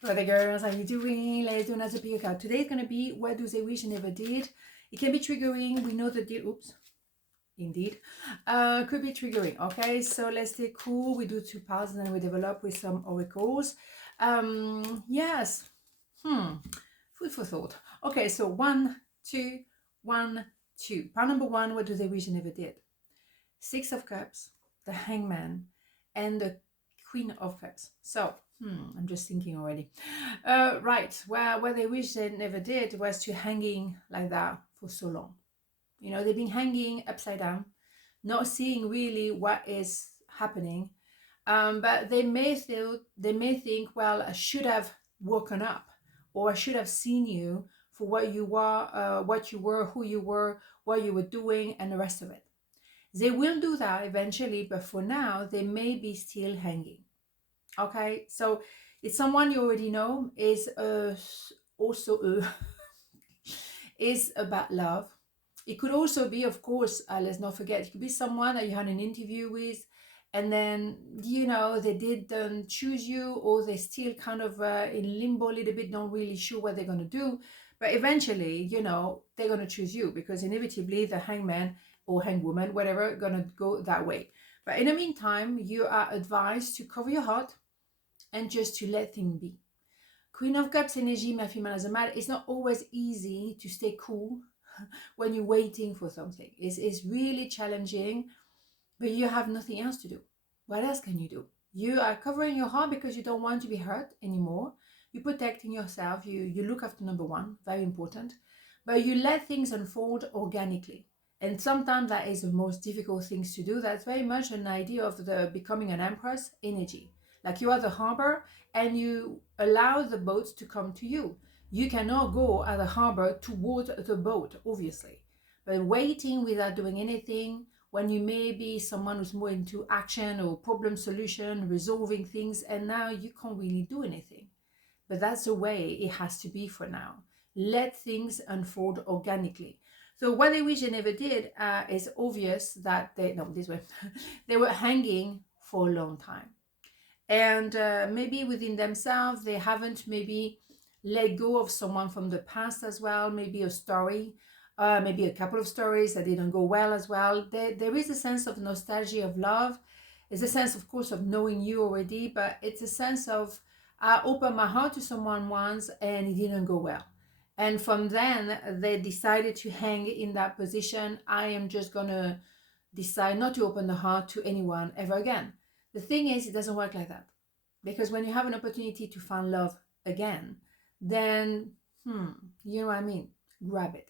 Brother girls, how you doing? Let's do another pick out. Today is going to be what do they wish they never did. It can be triggering. We know that the oops, indeed, could be triggering. Okay, so let's stay cool. We do 2 piles and then we develop with some oracles. Yes. Food for thought. Okay, so 1, 2, 1, 2. Pile number 1. What do they wish they never did? 6 of Cups, the Hangman, and the Queen of Cups. So I'm just thinking already. Right, well, what they wish they never did was to hanging like that for so long. You know, they've been hanging upside down, not seeing really what is happening. But they may think, well, I should have woken up, or I should have seen you for what you were, who you were, what you were doing, and the rest of it. They will do that eventually, but for now, they may be still hanging. Okay, so it's someone you already know, is also is about love. It could also be, of course, let's not forget, it could be someone that you had an interview with, and then, you know, they didn't choose you, or they're still kind of in limbo a little bit, not really sure what they're going to do. But eventually, you know, they're going to choose you, because inevitably the hangman or hangwoman, whatever, going to go that way. But in the meantime, you are advised to cover your heart and just to let things be. Queen of Cups energy, ma fille as a man, it's not always easy to stay cool when you're waiting for something. It's really challenging, but you have nothing else to do. What else can you do? You are covering your heart because you don't want to be hurt anymore. You're protecting yourself. You look after number 1, very important. But you let things unfold organically. And sometimes that is the most difficult things to do. That's very much an idea of the becoming an empress energy. Like you are the harbor and you allow the boats to come to you. You cannot go at the harbor toward the boat, obviously. But waiting without doing anything, when you may be someone who's more into action or problem solution, resolving things, and now you can't really do anything. But that's the way it has to be for now. Let things unfold organically. So what they wish they never did is obvious that they were hanging for a long time. And maybe within themselves, they haven't maybe let go of someone from the past as well, maybe a story, maybe a couple of stories that didn't go well as well. There is a sense of nostalgia of love. It's a sense, of course, of knowing you already, but it's a sense of, I opened my heart to someone once and it didn't go well. And from then, they decided to hang in that position. I am just going to decide not to open the heart to anyone ever again. The thing is, it doesn't work like that. Because when you have an opportunity to find love again, then, you know what I mean? Grab it.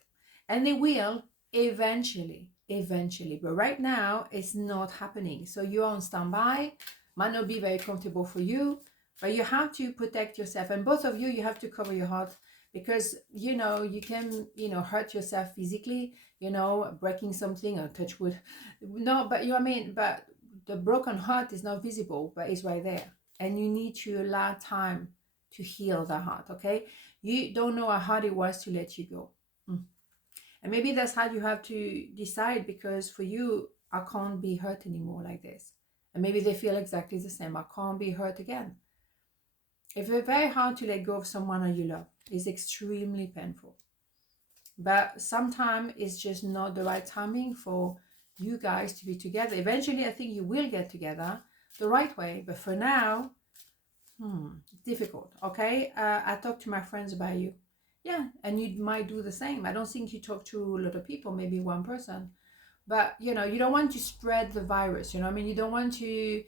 And they will eventually. But right now, it's not happening. So you're on standby. Might not be very comfortable for you, but you have to protect yourself. And both of you, you have to cover your heart, because, you know, you can, hurt yourself physically, breaking something, or touch wood. No, but you know what I mean? But the broken heart is not visible, but it's right there. And you need to allow time to heal the heart, okay? You don't know how hard it was to let you go. And maybe that's how you have to decide, because for you, I can't be hurt anymore like this. And maybe they feel exactly the same. I can't be hurt again. It's very hard to let go of someone that you love. It's extremely painful. But sometimes it's just not the right timing for you guys to be together. Eventually, I think you will get together the right way. But for now, difficult, okay? I talk to my friends about you. Yeah, and you might do the same. I don't think you talk to a lot of people, maybe one person. But, you don't want to spread the virus, you don't want to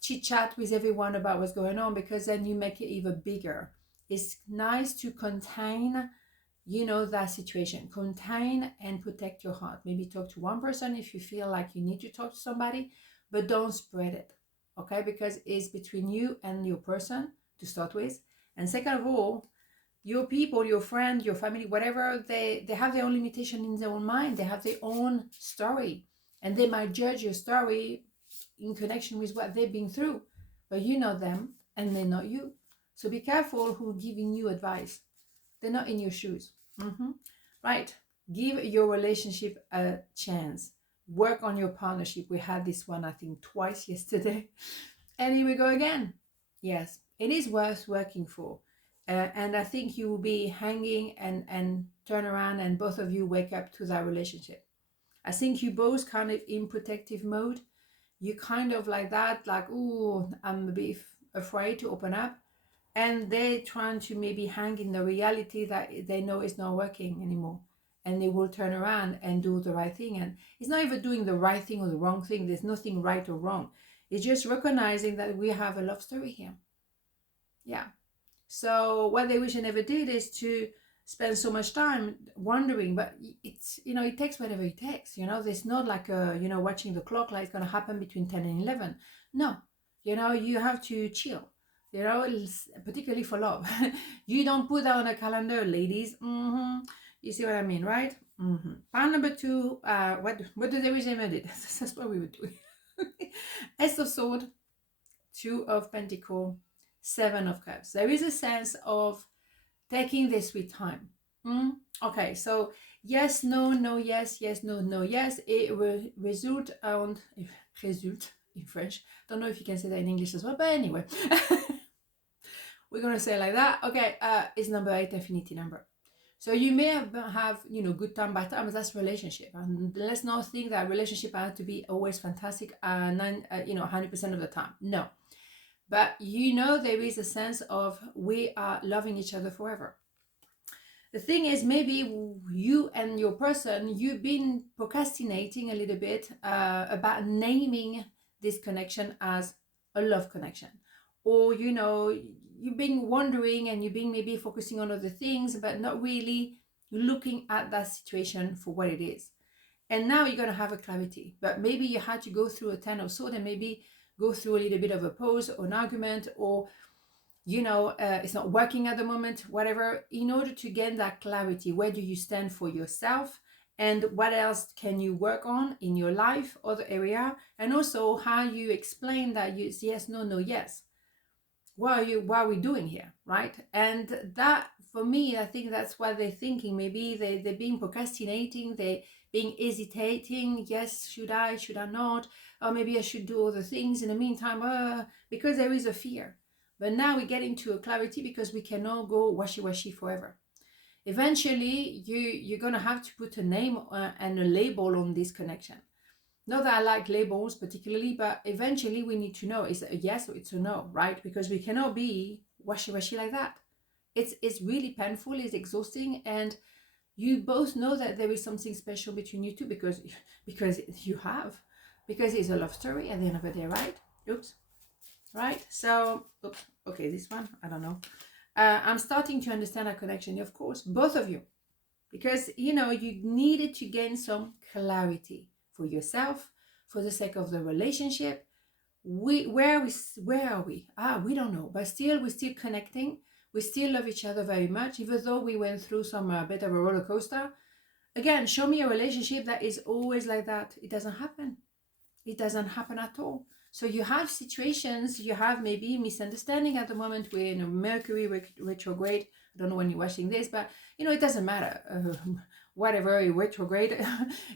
chit-chat with everyone about what's going on, because then you make it even bigger. It's nice to contain, that situation. Contain and protect your heart. Maybe talk to one person if you feel like you need to talk to somebody, but don't spread it, okay? Because it's between you and your person to start with. And second of all, your people, your friend, your family, whatever, they have their own limitation in their own mind. They have their own story, and they might judge your story in connection with what they've been through, but you know them and they're not you. So be careful who's giving you advice. They're not in your shoes. Right. Give your relationship a chance. Work on your partnership. We had this one, I think, twice yesterday. And here we go again. Yes, it is worth working for. And I think you will be hanging and turn around and both of you wake up to that relationship. I think you both kind of in protective mode. You kind of like that, like, oh, I'm a bit afraid to open up. And they're trying to maybe hang in the reality that they know it's not working anymore. And they will turn around and do the right thing. And it's not even doing the right thing or the wrong thing. There's nothing right or wrong. It's just recognizing that we have a love story here. Yeah. So what they wish I never did is to spend so much time wondering, but it's, it takes whatever it takes. There's not like watching the clock, like it's going to happen between 10 and 11. No, you have to chill, particularly for love. You don't put that on a calendar, ladies. You see what I mean, right? Pile number 2, what do they wish I never did? That's what we would do. Ace of Sword, 2 of Pentacles, 7 of Cups. There is a sense of taking this with time. Okay, so yes, no, no, yes, yes, no, no, yes. It will result in French. Don't know if you can say that in English as well, but anyway, we're gonna say it like that. Okay, it's number 8, affinity number. So you may have good time, bad time, but that's relationship. And let's not think that relationship has to be always fantastic 100% of the time. No. But there is a sense of we are loving each other forever. The thing is, maybe you and your person, you've been procrastinating a little bit about naming this connection as a love connection. Or, you've been wondering and you've been maybe focusing on other things, but not really looking at that situation for what it is. And now you're going to have a clarity. But maybe you had to go through a 10 of Swords and maybe go through a little bit of a pause or an argument, or it's not working at the moment, whatever, in order to gain that clarity. Where do you stand for yourself, and what else can you work on in your life, other area, and also how you explain that yes, no, no, yes. What are we doing here, right? And that, for me, I think that's what they're thinking. Maybe they've been procrastinating, they're being hesitating. Yes, should I not? Or maybe I should do other things in the meantime, because there is a fear. But now we get into a clarity because we cannot go washy-washy forever. Eventually, you're going to have to put a name and a label on this connection. Not that I like labels particularly, but eventually we need to know, is it a yes or it's a no, right? Because we cannot be washy-washy like that. It's really painful, it's exhausting, and you both know that there is something special between you two because it's a love story at the end of the day, right? Oops. Right? So, okay, this one, I don't know. I'm starting to understand our connection, of course, both of you, because, you needed to gain some clarity for yourself, for the sake of the relationship. Where are we? We don't know, but still, we're still connecting. We still love each other very much, even though we went through some bit of a roller coaster. Again, show me a relationship that is always like that. It doesn't happen. It doesn't happen at all. So you have situations, you have maybe misunderstanding at the moment. We're in a Mercury retrograde. I don't know when you're watching this, but it doesn't matter. Whatever, retrograde.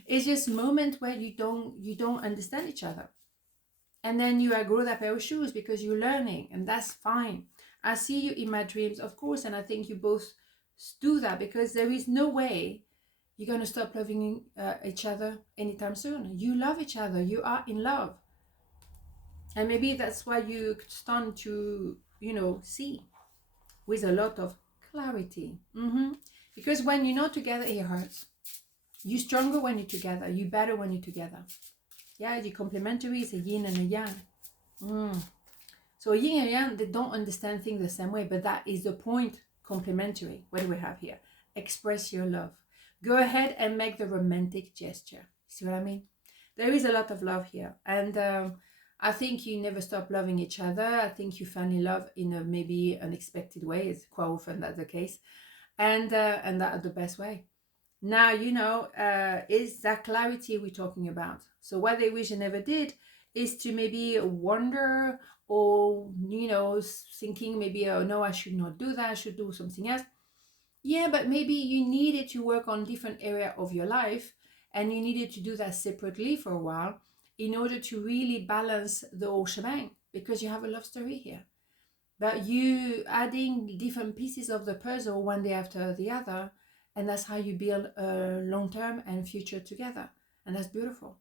It's just a moment where you don't understand each other. And then you outgrow that pair of shoes because you're learning, and that's fine. I see you in my dreams, of course, and I think you both do that because there is no way you're going to stop loving each other anytime soon. You love each other. You are in love. And maybe that's why you start to, see with a lot of clarity. Because when you're not together, it hurts. You're stronger when you're together. You're better when you're together. Yeah, the complementary is a yin and a yang. So yin and yang, they don't understand things the same way, but that is the point. Complementary. What do we have here? Express your love. Go ahead and make the romantic gesture. See what I mean? There is a lot of love here. And I think you never stop loving each other. I think you find love in a maybe unexpected way. It's quite often that's the case. And that's the best way. Now, is that clarity we're talking about. So what they wish they never did is to maybe wonder or, thinking maybe, oh, no, I should not do that. I should do something else. Yeah, but maybe you needed to work on different area of your life and you needed to do that separately for a while in order to really balance the whole shebang, because you have a love story here. but you adding different pieces of the puzzle one day after the other, and that's how you build a long-term and future together. And that's beautiful.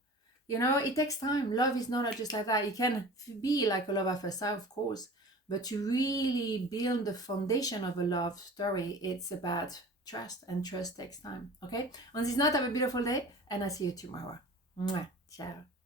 You know, it takes time. Love is not just like that. It can be like a love at first sight, of course, but to really build the foundation of a love story, it's about trust, and trust takes time. Okay, on this note, have a beautiful day, and I'll see you tomorrow. Mwah. Ciao.